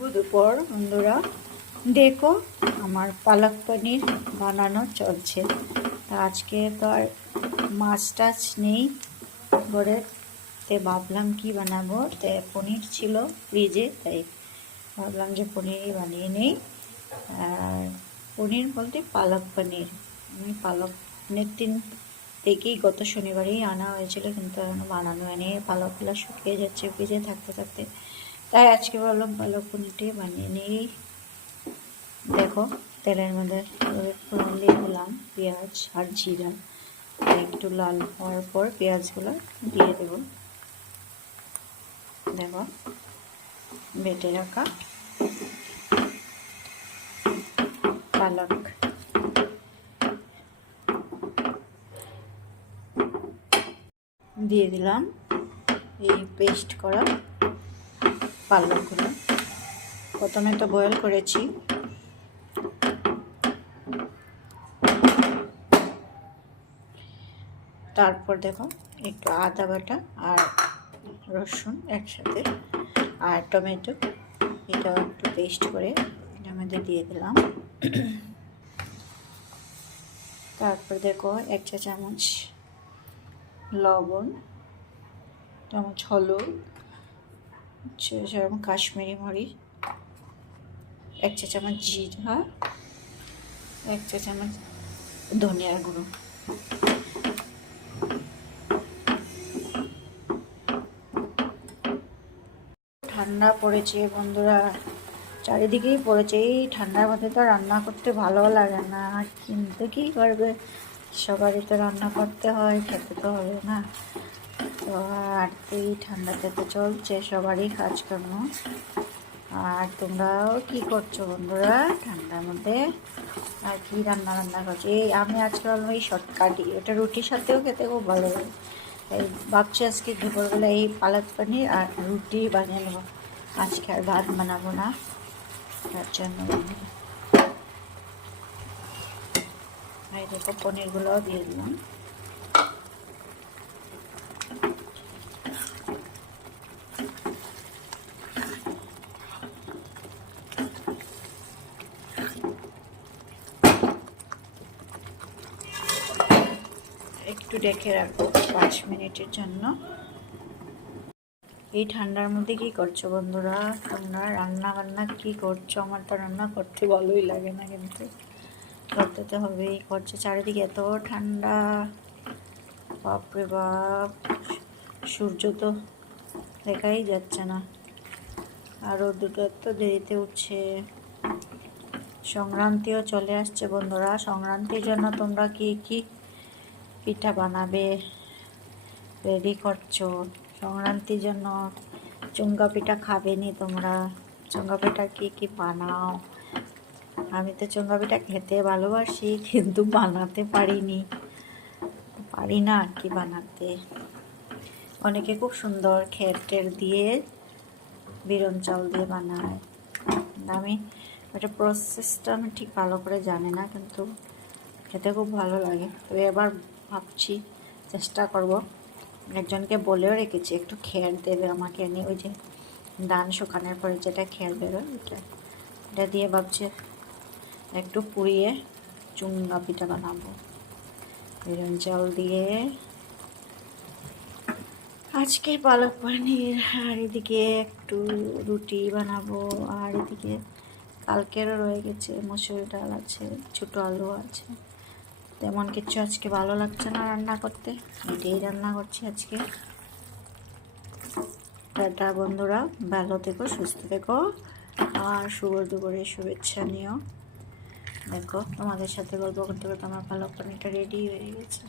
দুপুর বন্ধুরা, দেখো আমার পালক পনির বানানো চলছে। আজকে তো আর মাছ টাছ নেই ঘরে, তে ভাবলাম কি বানাবো। তে পনির ছিল ফ্রিজে, তাই ভাবলাম যে পনিরই বানিয়ে নেই। আর পনির বলতে পালক পনির, আমি পালক পনির দিন থেকেই গত শনিবারেই আনা হয়েছিল, কিন্তু এখনো বানানো হয়নি। পালকগুলো শুকিয়ে যাচ্ছে ফ্রিজে থাকতে থাকতে, তাই আজকে ভাবলাম পালক পনিরটাই বানিয়ে নিই। দেখো তেলের মধ্যে ফোড়ন দিয়ে দিলাম পেঁয়াজ আর জিরা, একটু লাল হওয়ার পর পেঁয়াজগুলো দিয়ে দেব। দেখো বেটে রাখা পালক দিয়ে দিলাম, এই পেস্ট করা পালকগুলো প্রথমে তো বয়েল করেছি, তারপর দেখো একটু আদা বাটা আর রসুন একসাথে আর টমেটো, এটা একটু পেস্ট করে এটার মধ্যে দিয়ে দিলাম। তারপর দেখো 1 চা চামচ লবণ, চামচ হলুদ, কাশ্মীরি মরিচ, 1 চা চামচ জিরা, 1 চা চামচ ধনিয়ার গুঁড়ো। ঠান্ডা পড়েছে বন্ধুরা, চারিদিকেই পড়েছে। এই ঠান্ডার মধ্যে তো রান্না করতে ভালো লাগে না, কিন্তু কী করবে, সবারই তো রান্না করতে হয়, খেতে তো হবে না। তো আর এই ঠান্ডাতে তো চলছে সবারই কাজকর্ম। আর তোমরাও কি করছো বন্ধুরা ঠান্ডার মধ্যে, আর কি রান্না করছো? এই আমি আজকাল ওই শর্টকাটই, এটা রুটির সাথেও খেতে খুব ভালো লাগে। তাই ভাবছি আজকে দুপুরবেলা এই পালক পনির আর রুটি বানিয়ে নেবো, আজকে আর ভাত বানাবো না। তার জন্য এই দেখো পনিরগুলোও দিয়ে দিলাম। একটু ঢেকে রাখবো 5 মিনিটের জন্য। এই ঠান্ডার মধ্যে কি করছো বন্ধুরা তোমরা, রান্না বান্না কি করছো? আমার তো রান্না করতে ভালোই লাগে না, কিন্তু করতে তো হবেই। করছে চারিদিকে এত ঠান্ডা, বাপরে বাপ, সূর্য তো দেখাই যাচ্ছে না, আরও দুটো তো দেরিতে উঠছে। সংক্রান্তিও চলে আসছে বন্ধুরা, সংক্রান্তির জন্য তোমরা কি কি পিঠা বানাবে রেডি করছো? সংক্রান্তির জন্য চুঙ্গা পিঠা খাবে নি তোমরা? চুঙ্গা পিঠা কি কি বানাও? আমি তো চুঙ্গা পিঠা খেতে ভালোবাসি, কিন্তু বানাতে পারি না কি বানাতে। অনেকে খুব সুন্দর খের দিয়ে বিরন চাউল দিয়ে বানায়, আমি এটা প্রসেসটা আমি ঠিক ভালো করে জানি না, কিন্তু খেতে খুব ভালো লাগে। তো এবার ভাবছি চেষ্টা করব, একজনকে বলেও রেখেছি একটু খের দেবে আমাকে নিয়ে, ওই যে ধান শুকানোর পরে যেটা খের বেরোয় এটা দিয়ে ভাবছি একটু পুড়িয়ে চুঙ্গা পিঠা বানাবো বেরন চাল দিয়ে আজকে পালক পনির। আর এদিকে একটু রুটি বানাবো, আর এদিকে কালকেরও রয়ে গেছে মসুর ডাল আছে, ছোটো আলু আছে। তেমন কিছু আজকে ভালো লাগছে না রান্না করতে, এটাই রান্না করছি আজকে। টাটা বন্ধুরা, ভালো থেকো, সুস্থ থেকো, আর শুভ দুপুরের শুভেচ্ছা নিও। দেখো তোমাদের সাথে গল্প করতে করতে আমার পালক পনিরটা রেডি হয়ে গেছে।